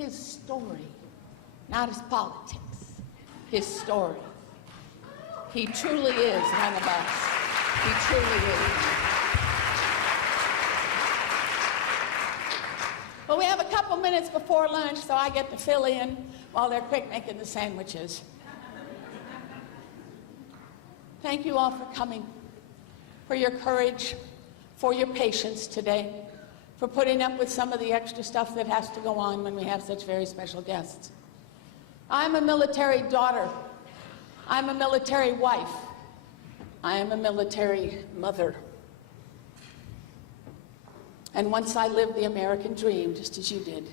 his story, not his politics, his story. He truly is one of us. He truly is. Well, we have a couple minutes before lunch, so I get to fill in while they're quick making the sandwiches. Thank you all for coming, for your courage, for your patience today, for putting up with some of the extra stuff that has to go on when we have such very special guests. I'm a military daughter. I'm a military wife. I am a military mother. And once I lived the American dream, just as you did.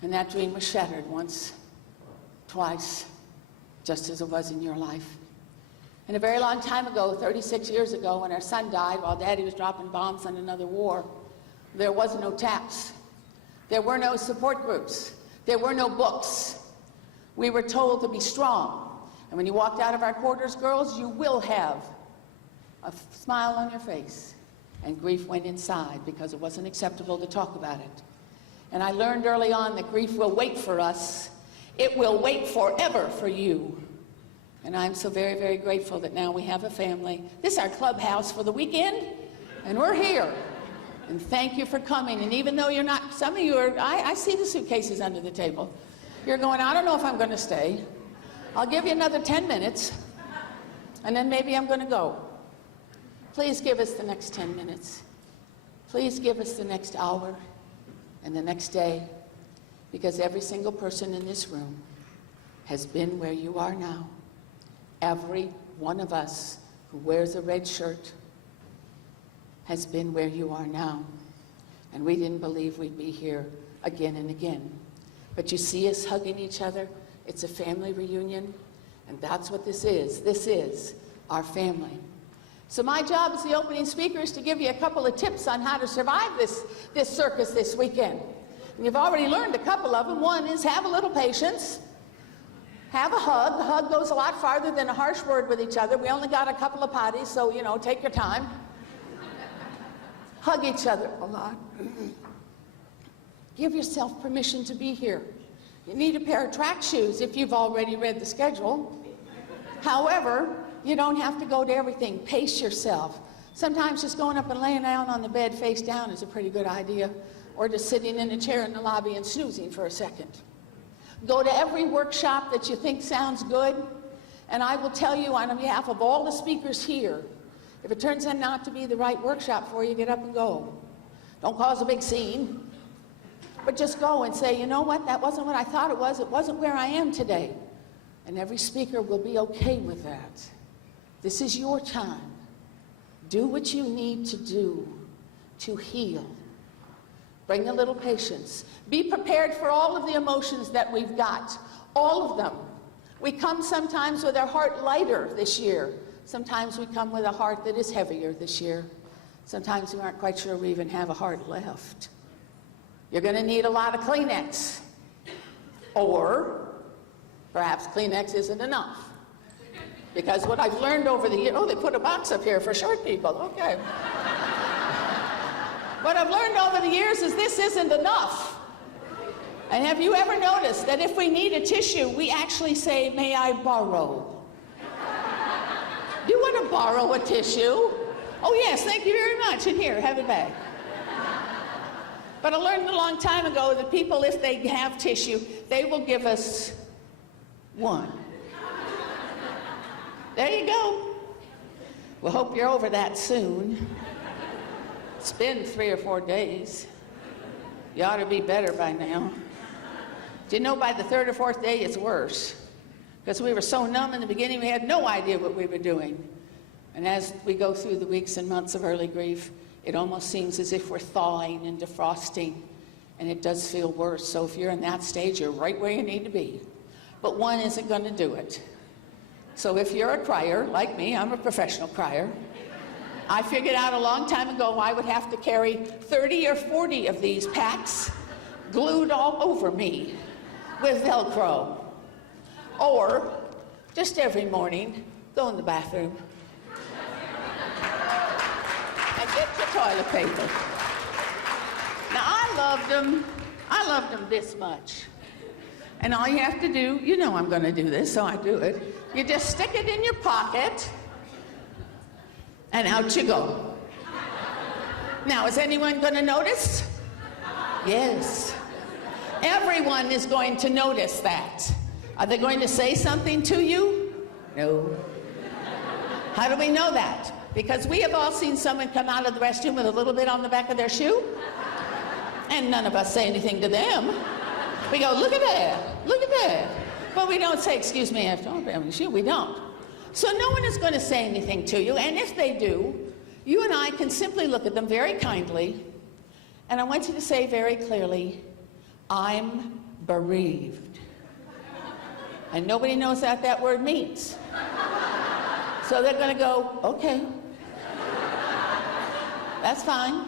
And that dream was shattered once, twice, just as it was in your life. And a very long time ago, 36 years ago, when our son died while Daddy was dropping bombs on another war, there was no TAPS. There were no support groups. There were no books. We were told to be strong. And when you walked out of our quarters, girls, you will have a smile on your face. And grief went inside because it wasn't acceptable to talk about it. And I learned early on that grief will wait for us. It will wait forever for you. And I'm so very, very grateful that now we have a family. This is our clubhouse for the weekend, and we're here. And thank you for coming. And even though you're not, some of you are, I see the suitcases under the table. You're going, I don't know if I'm going to stay. I'll give you another 10 minutes, and then maybe I'm going to go. Please give us the next 10 minutes. Please give us the next hour and the next day, because every single person in this room has been where you are now. Every one of us who wears a red shirt has been where you are now. And we didn't believe we'd be here again and again. But you see us hugging each other. It's a family reunion, and that's what this is. This is our family. So my job as the opening speaker is to give you a couple of tips on how to survive this circus this weekend. And you've already learned a couple of them. One is have a little patience. Have a hug. The hug goes a lot farther than a harsh word with each other. We only got a couple of potties, so, you know, take your time. Hug each other a lot. Give yourself permission to be here. You need a pair of track shoes if you've already read the schedule. However, you don't have to go to everything. Pace yourself. Sometimes just going up and laying down on the bed face down is a pretty good idea, or just sitting in a chair in the lobby and snoozing for a second. Go to every workshop that you think sounds good, and I will tell you on behalf of all the speakers here, if it turns out not to be the right workshop for you, get up and go. Don't cause a big scene, but just go and say, you know what, that wasn't what I thought it wasn't where I am today. And every speaker will be okay with that. This is your time. Do what you need to do to heal. Bring a little patience. Be prepared for all of the emotions that we've got, all of them. We come sometimes with our heart lighter this year. Sometimes we come with a heart that is heavier this year. Sometimes we aren't quite sure we even have a heart left. You're going to need a lot of Kleenex. Or perhaps Kleenex isn't enough. Because what I've learned over the years, oh, they put a box up here for short people, okay. What I've learned over the years is this isn't enough. And have you ever noticed that if we need a tissue, we actually say, may I borrow? Do you want to borrow a tissue? Oh yes, thank you very much, and here, have it back. But I learned a long time ago that people, if they have tissue, they will give us one. There you go. We'll hope you're over that soon. It's been 3 or 4 days. You ought to be better by now. Do you know by the 3rd or 4th day it's worse? Because we were so numb in the beginning, we had no idea what we were doing. And as we go through the weeks and months of early grief, it almost seems as if we're thawing and defrosting, and it does feel worse. So if you're in that stage, you're right where you need to be. But one isn't going to do it. So if you're a crier, like me, I'm a professional crier, I figured out a long time ago I would have to carry 30 or 40 of these packs glued all over me with Velcro. Or, just every morning, go in the bathroom and get your toilet paper. Now, I loved them. I loved him this much. And all you have to do, you know I'm going to do this, so I do it. You just stick it in your pocket, and out you go. Now, is anyone going to notice? Yes. Everyone is going to notice that. Are they going to say something to you? No. How do we know that? Because we have all seen someone come out of the restroom with a little bit on the back of their shoe, and none of us say anything to them. We go, look at that, look at that. But we don't say, excuse me, after all, grabbing the shoe. We don't. So no one is going to say anything to you, and if they do, you and I can simply look at them very kindly, and I want you to say very clearly, I'm bereaved. And nobody knows what that word means. So they're going to go, okay. That's fine.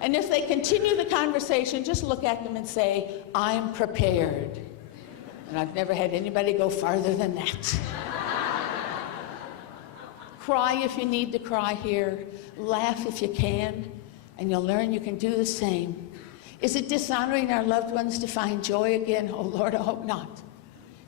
And if they continue the conversation, just look at them and say, I'm prepared. And I've never had anybody go farther than that. Cry if you need to cry here. Laugh if you can. And you'll learn you can do the same. Is it dishonoring our loved ones to find joy again? Oh, Lord, I hope not.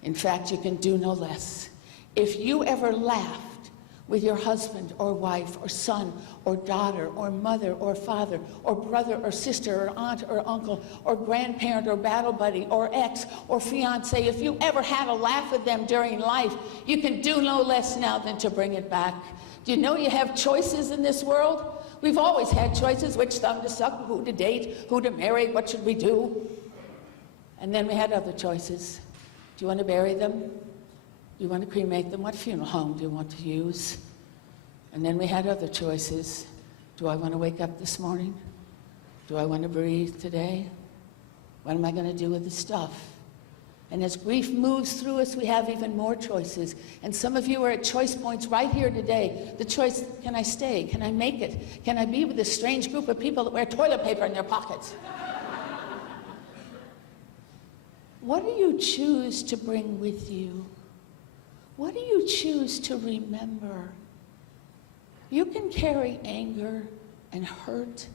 In fact, you can do no less. If you ever laughed with your husband or wife or son or daughter or mother or father or brother or sister or aunt or uncle or grandparent or battle buddy or ex or fiance, if you ever had a laugh with them during life, you can do no less now than to bring it back. Do you know you have choices in this world? We've always had choices, which thumb to suck, who to date, who to marry, what should we do? And then we had other choices. Do you want to bury them? Do you want to cremate them? What funeral home do you want to use? And then we had other choices. Do I want to wake up this morning? Do I want to breathe today? What am I going to do with the stuff? And as grief moves through us, we have even more choices. And some of you are at choice points right here today. The choice, can I stay? Can I make it? Can I be with this strange group of people that wear toilet paper in their pockets? What do you choose to bring with you? What do you choose to remember? You can carry anger and hurt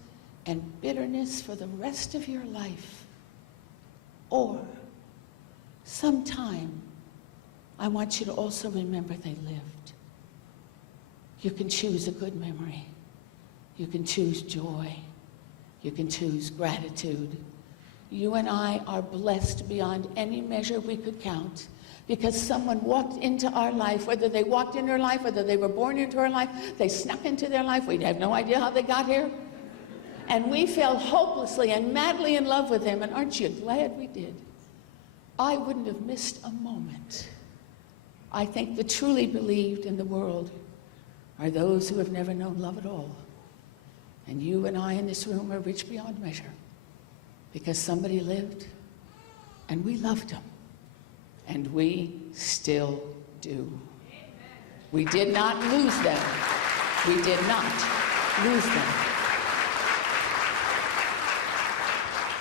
and bitterness for the rest of your life. Or sometime, I want you to also remember they lived. You can choose a good memory. You can choose joy. You can choose gratitude. You and I are blessed beyond any measure we could count, because someone walked into our life, whether they walked into our life, whether they were born into our life, they snuck into their life. We have no idea how they got here. And we fell hopelessly and madly in love with them, and aren't you glad we did? I wouldn't have missed a moment. I think the truly believed in the world are those who have never known love at all. And you and I in this room are rich beyond measure, because somebody lived, and we loved them. And we still do. We did not lose them. We did not lose them.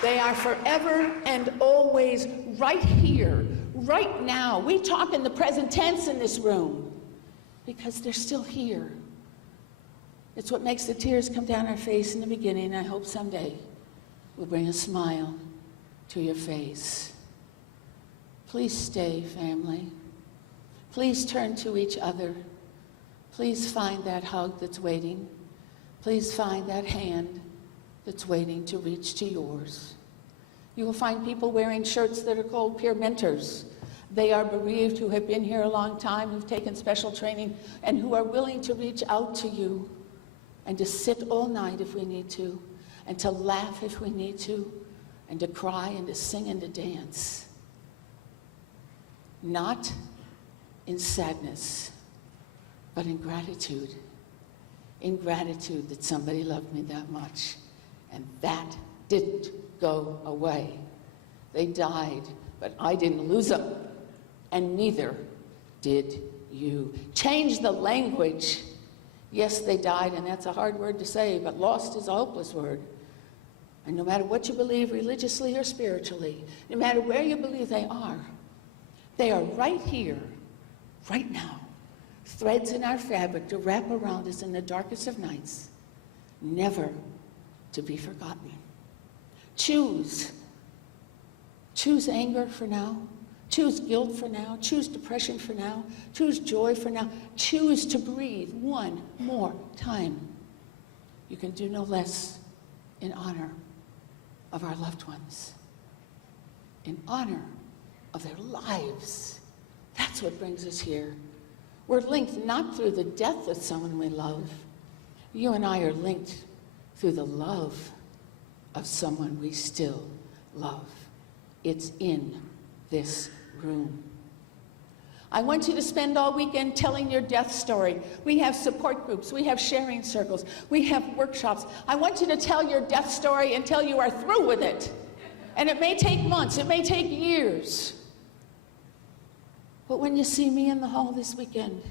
They are forever and always right here, right now. We talk in the present tense in this room because they're still here. It's what makes the tears come down our face in the beginning. I hope someday will bring a smile to your face. Please stay, family. Please turn to each other. Please find that hug that's waiting. Please find that hand that's waiting to reach to yours. You will find people wearing shirts that are called peer mentors. They are bereaved who have been here a long time, who've taken special training, and who are willing to reach out to you and to sit all night if we need to, and to laugh if we need to, and to cry and to sing and to dance. Not in sadness, but in gratitude. In gratitude that somebody loved me that much. And that didn't go away. They died, but I didn't lose them. And neither did you. Change the language. Yes, they died, and that's a hard word to say, but lost is a hopeless word. And no matter what you believe religiously or spiritually, no matter where you believe they are right here, right now, threads in our fabric to wrap around us in the darkest of nights, never to be forgotten. Choose Choose anger for now. Choose guilt for now. Choose depression for now. Choose joy for now. Choose to breathe one more time. You can do no less in honor of our loved ones, in honor of their lives. That's what brings us here. We're linked not through the death of someone we love. You and I are linked through the love of someone we still love. It's in this room. I want you to spend all weekend telling your death story. We have support groups, we have sharing circles, we have workshops. I want you to tell your death story until you are through with it. And it may take months, it may take years. But when you see me in the hall this weekend,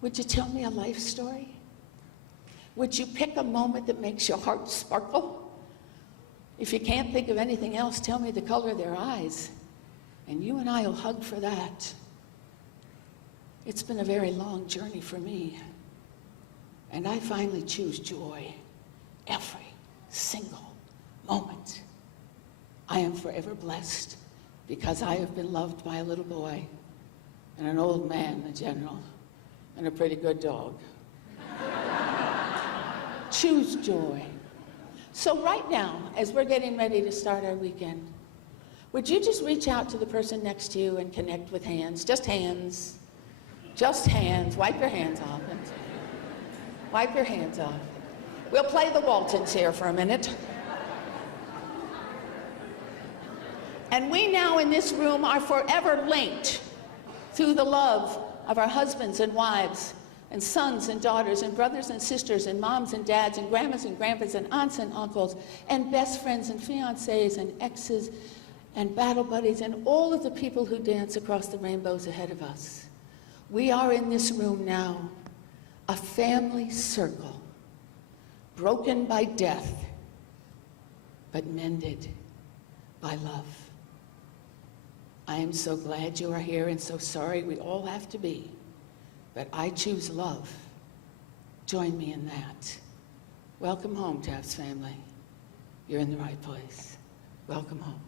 would you tell me a life story? Would you pick a moment that makes your heart sparkle? If you can't think of anything else, tell me the color of their eyes, and you and I will hug for that. It's been a very long journey for me, and I finally choose joy every single moment. I am forever blessed because I have been loved by a little boy and an old man, a general, and a pretty good dog. Choose joy. So right now, as we're getting ready to start our weekend, would you just reach out to the person next to you and connect with hands? Just hands. Just hands. Wipe your hands off. Wipe your hands off. We'll play the Waltons here for a minute. And we now in this room are forever linked through the love of our husbands and wives and sons and daughters and brothers and sisters and moms and dads and grandmas and grandpas and aunts and uncles and best friends and fiancés and exes and battle buddies and all of the people who dance across the rainbows ahead of us. We are in this room now, a family circle, broken by death, but mended by love. I am so glad you are here and so sorry we all have to be. But I choose love. Join me in that. Welcome home, Taft's family. You're in the right place. Welcome home.